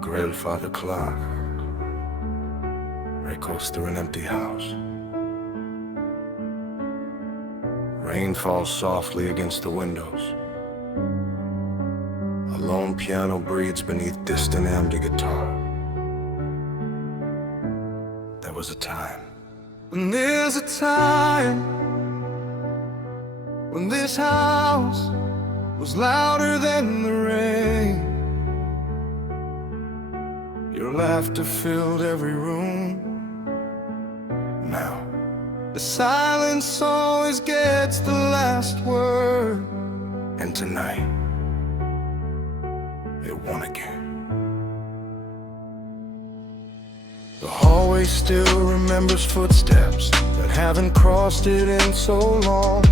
grandfather clock echoes through an empty house. Rain falls softly against the windows. A lone piano breathes beneath distant empty guitar. There was a time. And there's a time when this house was louder than the rain. Your laughter filled every room. Now, the silence always gets the last word. and tonight, it won again. The hallway still remembers footsteps that haven't crossed it in so long.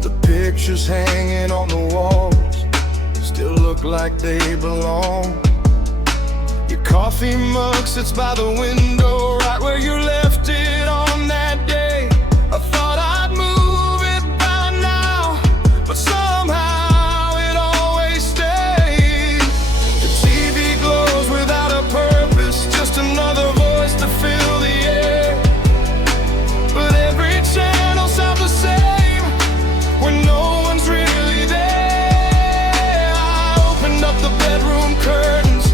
The pictures hanging on the walls still look like they belong. Your coffee mug sits by the window right where you left it on that day. I thought I'd move it by now, but somehow it always stays. The TV glows without a purpose, just another voice to fill the air. But every channel sounds the same when no one's really there. I opened up the bedroom curtains,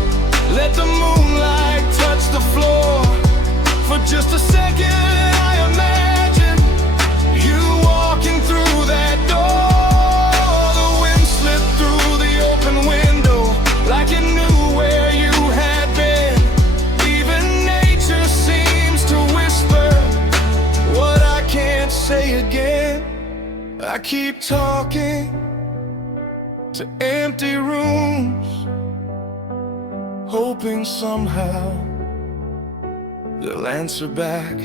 let the moonlight touch the floor. For just a second I imagined you walking through that door. The wind slipped through the open window like it knew where you had been. Even nature seems to whisper what I can't say again. I keep talking to empty rooms, hoping somehow they'll answer back.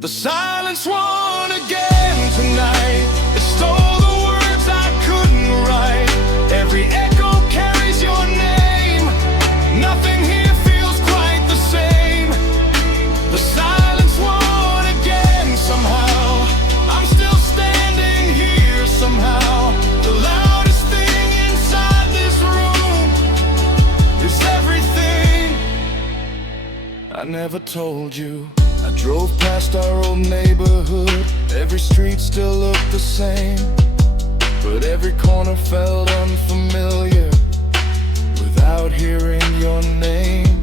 The silence won again tonight. It stole the words I couldn't write. Every echo carries your name. Nothing here feels quite the same. The silence won again somehow. I'm still standing here somehow. The loudest thing inside this room is everything I never told you. I drove past our old neighborhood. Every street still looked the same, but every corner felt unfamiliar without hearing your name.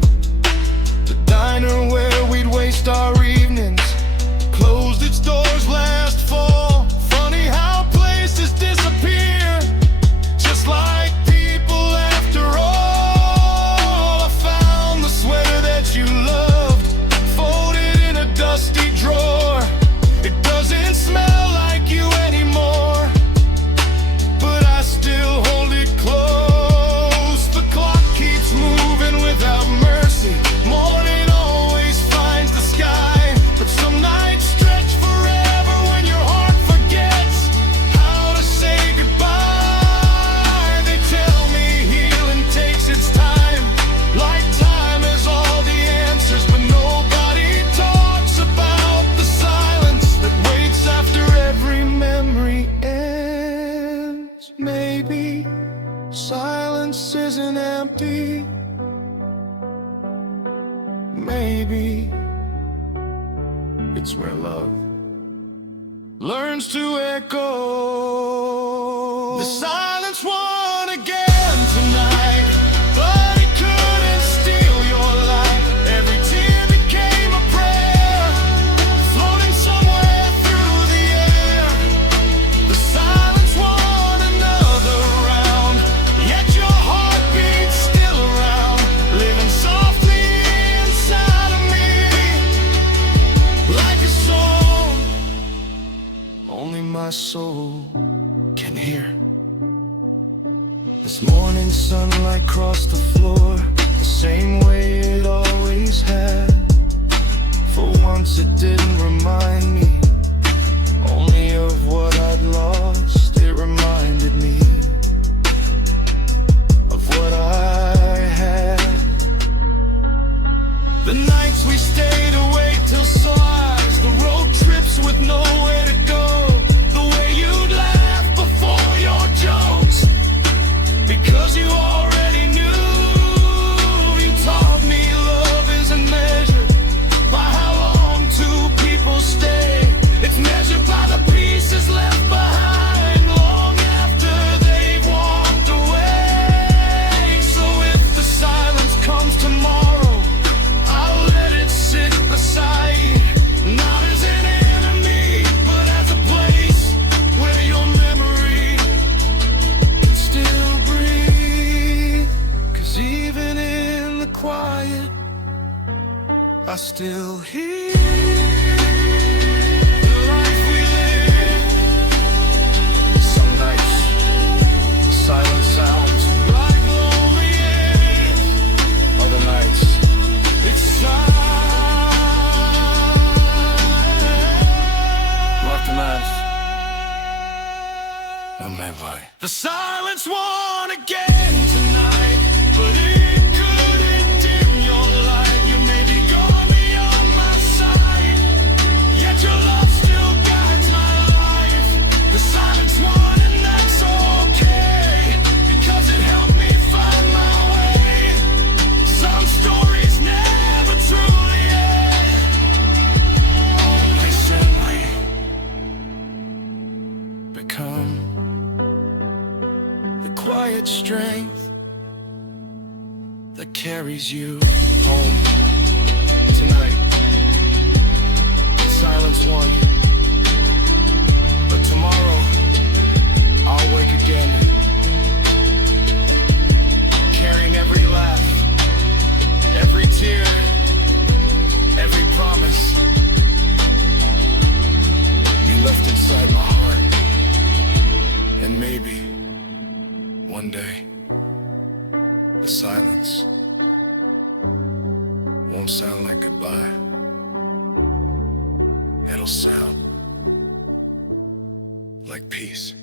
The diner where we'd waste our evenings closed its doors last fall. Funny how places disappear, just like people after all. I found the sweater that you loved, folded in a dusty drawer. It doesn't smell like you anymore, but I still hold it close. The clock keeps moving without mercy. Morning always finds the sky, but some nights stretch forever when your heart forgets how to say goodbye. They tell me healing takes its time, like time is all the answers, but nobody talks about the silence that waits after every memory ends. Maybe silence isn't empty. Maybe it's where love learns to echo. The silence won again tonight, but it couldn't steal your light. Every tear became a prayer, floating somewhere through the air. The silence won another round, yet your heart beats still around, living softly inside of me, like a song only my soul can hear. This morning sunlight crossed the floor, the same way it always had. For once it didn't remind me only of what I'd lost. It reminded me of what I had. The nights we stayed awake till sunrise, the road trips with nowhere to go, the way you'd laugh before your jokes, because you already knew still here. The life we live. Some nights, the silent sounds like lonely air. Other nights, it's silent. Mark the math. I'm made by. The silence won again tonight, but it couldn't dim your light. You may be gone beyond my sight, yet your love still guides my life. The silence won and that's okay, because it helped me find my way. Some stories never truly end, only simply become the quiet strength that carries you home tonight. Silence won, but tomorrow I'll wake again, carrying every laugh, every tear, every promise you left inside my heart. And maybe one day the silence won't sound like goodbye. It'll sound like peace.